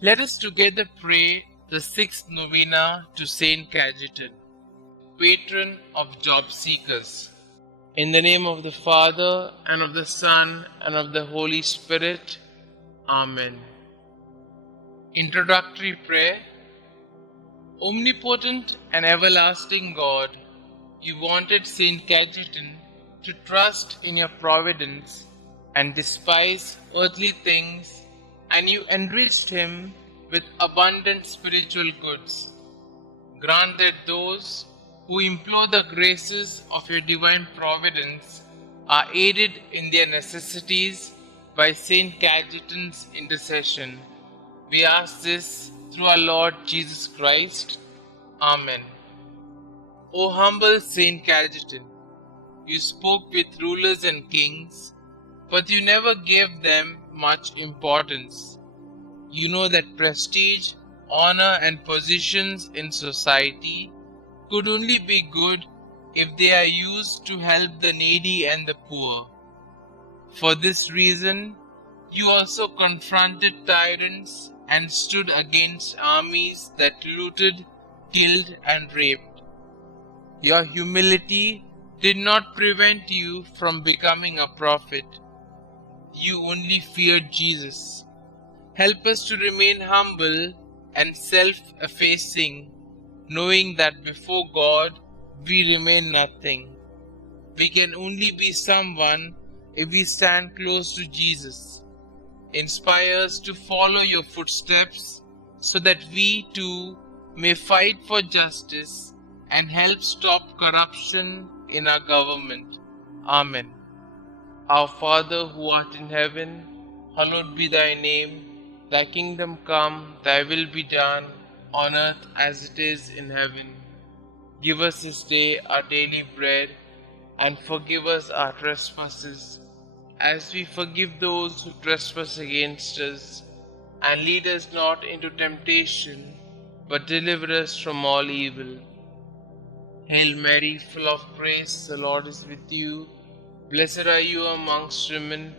Let us together pray the sixth novena to Saint Cajetan, patron of job seekers. In the name of the Father, and of the Son, and of the Holy Spirit. Amen. Introductory prayer. Omnipotent and everlasting God, you wanted Saint Cajetan to trust in your providence and despise earthly things, and you enriched him with abundant spiritual goods. Grant that those who implore the graces of your divine providence are aided in their necessities by Saint Cajetan's intercession. We ask this through our Lord Jesus Christ. Amen. O humble Saint Cajetan, you spoke with rulers and kings, but you never gave them much importance. You know that prestige, honor, and positions in society could only be good if they are used to help the needy and the poor. For this reason, you also confronted tyrants and stood against armies that looted, killed, and raped. Your humility did not prevent you from becoming a prophet. You only feared Jesus. Help us to remain humble and self-effacing, knowing that before God we remain nothing. We can only be someone if we stand close to Jesus. Inspire us to follow your footsteps so that we too may fight for justice and help stop corruption in our government. Amen. Our Father who art in heaven, hallowed be thy name. Thy kingdom come, thy will be done, on earth as it is in heaven. Give us this day our daily bread, and forgive us our trespasses, as we forgive those who trespass against us. And lead us not into temptation, but deliver us from all evil. Hail Mary, full of grace, the Lord is with you. Blessed are you amongst women,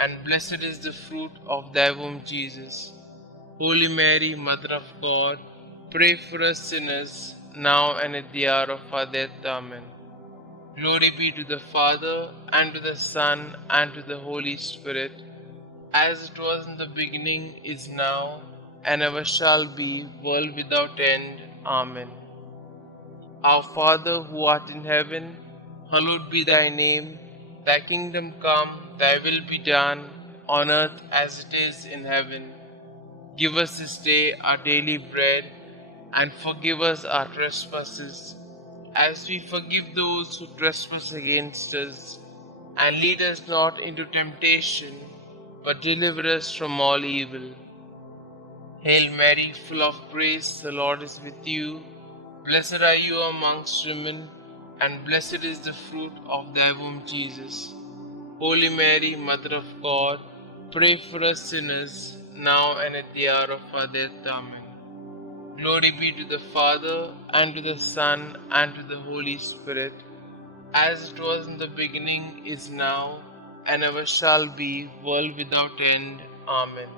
and blessed is the fruit of thy womb, Jesus. Holy Mary, Mother of God, pray for us sinners, now and at the hour of our death. Amen. Glory be to the Father, and to the Son, and to the Holy Spirit, as it was in the beginning, is now, and ever shall be, world without end. Amen. Our Father who art in heaven, hallowed be thy name. Thy kingdom come, thy will be done, on earth as it is in heaven. Give us this day our daily bread, and forgive us our trespasses, as we forgive those who trespass against us. And lead us not into temptation, but deliver us from all evil. Hail Mary, full of grace, the Lord is with you. Blessed are you amongst women, and blessed is the fruit of thy womb, Jesus. Holy Mary, Mother of God, pray for us sinners, now and at the hour of our death. Amen. Glory be to the Father, and to the Son, and to the Holy Spirit, as it was in the beginning, is now, and ever shall be, world without end. Amen.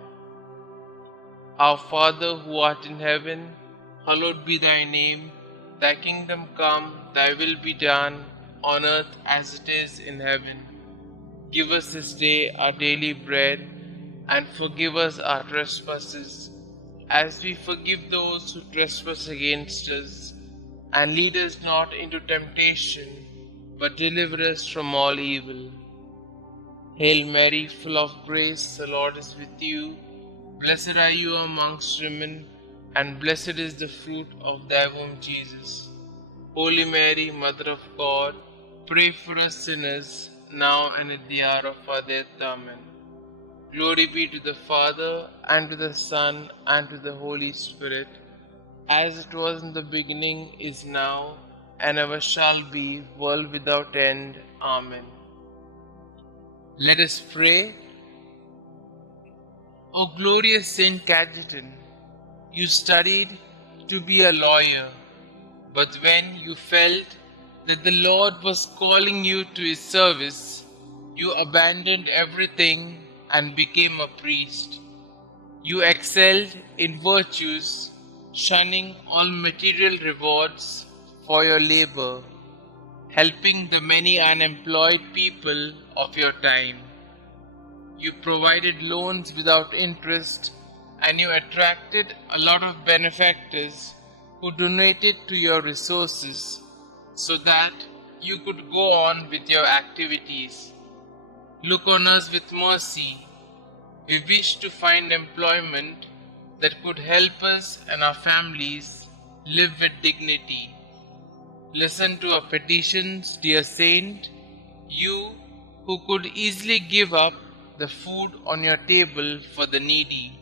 Our Father who art in heaven, hallowed be thy name. Thy kingdom come, thy will be done, on earth as it is in heaven. Give us this day our daily bread, and forgive us our trespasses, as we forgive those who trespass against us. And lead us not into temptation, but deliver us from all evil. Hail Mary, full of grace, the Lord is with you. Blessed are you amongst women, and blessed is the fruit of thy womb, Jesus. Holy Mary, Mother of God, pray for us sinners, now and at the hour of our death. Amen. Glory be to the Father, and to the Son, and to the Holy Spirit, as it was in the beginning, is now, and ever shall be, world without end. Amen. Let us pray. O glorious Saint Cajetan, you studied to be a lawyer, but when you felt that the Lord was calling you to his service, you abandoned everything and became a priest. You excelled in virtues, shunning all material rewards for your labor, helping the many unemployed people of your time. You provided loans without interest, and you attracted a lot of benefactors who donated to your resources so that you could go on with your activities. Look on us with mercy. We wish to find employment that could help us and our families live with dignity. Listen to our petitions, dear Saint, you who could easily give up the food on your table for the needy.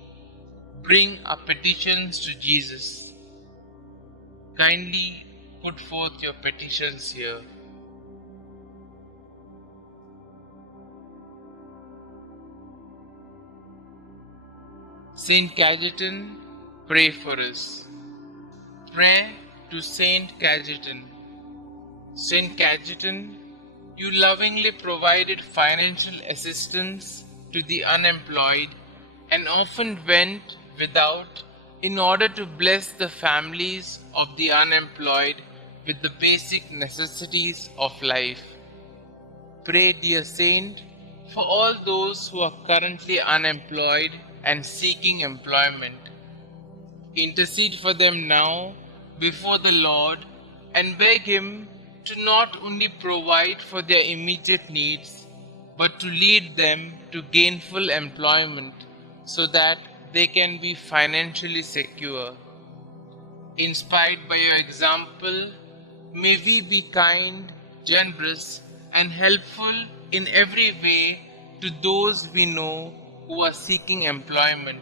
Bring our petitions to Jesus. Kindly put forth your petitions here. Saint Cajetan, pray for us. Prayer to Saint Cajetan. Saint Cajetan, you lovingly provided financial assistance to the unemployed and often went without in order to bless the families of the unemployed with the basic necessities of life. Pray, dear Saint, for all those who are currently unemployed and seeking employment. Intercede for them now before the Lord and beg Him to not only provide for their immediate needs, but to lead them to gainful employment so that they can be financially secure. Inspired by your example, may we be kind, generous, and helpful in every way to those we know who are seeking employment.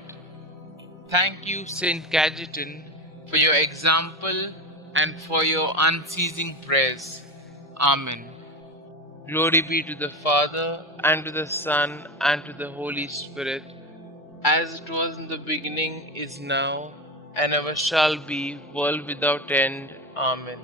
Thank you, Saint Cajetan, for your example and for your unceasing prayers. Amen. Glory be to the Father, and to the Son, and to the Holy Spirit, as it was in the beginning, is now, and ever shall be, world without end. Amen.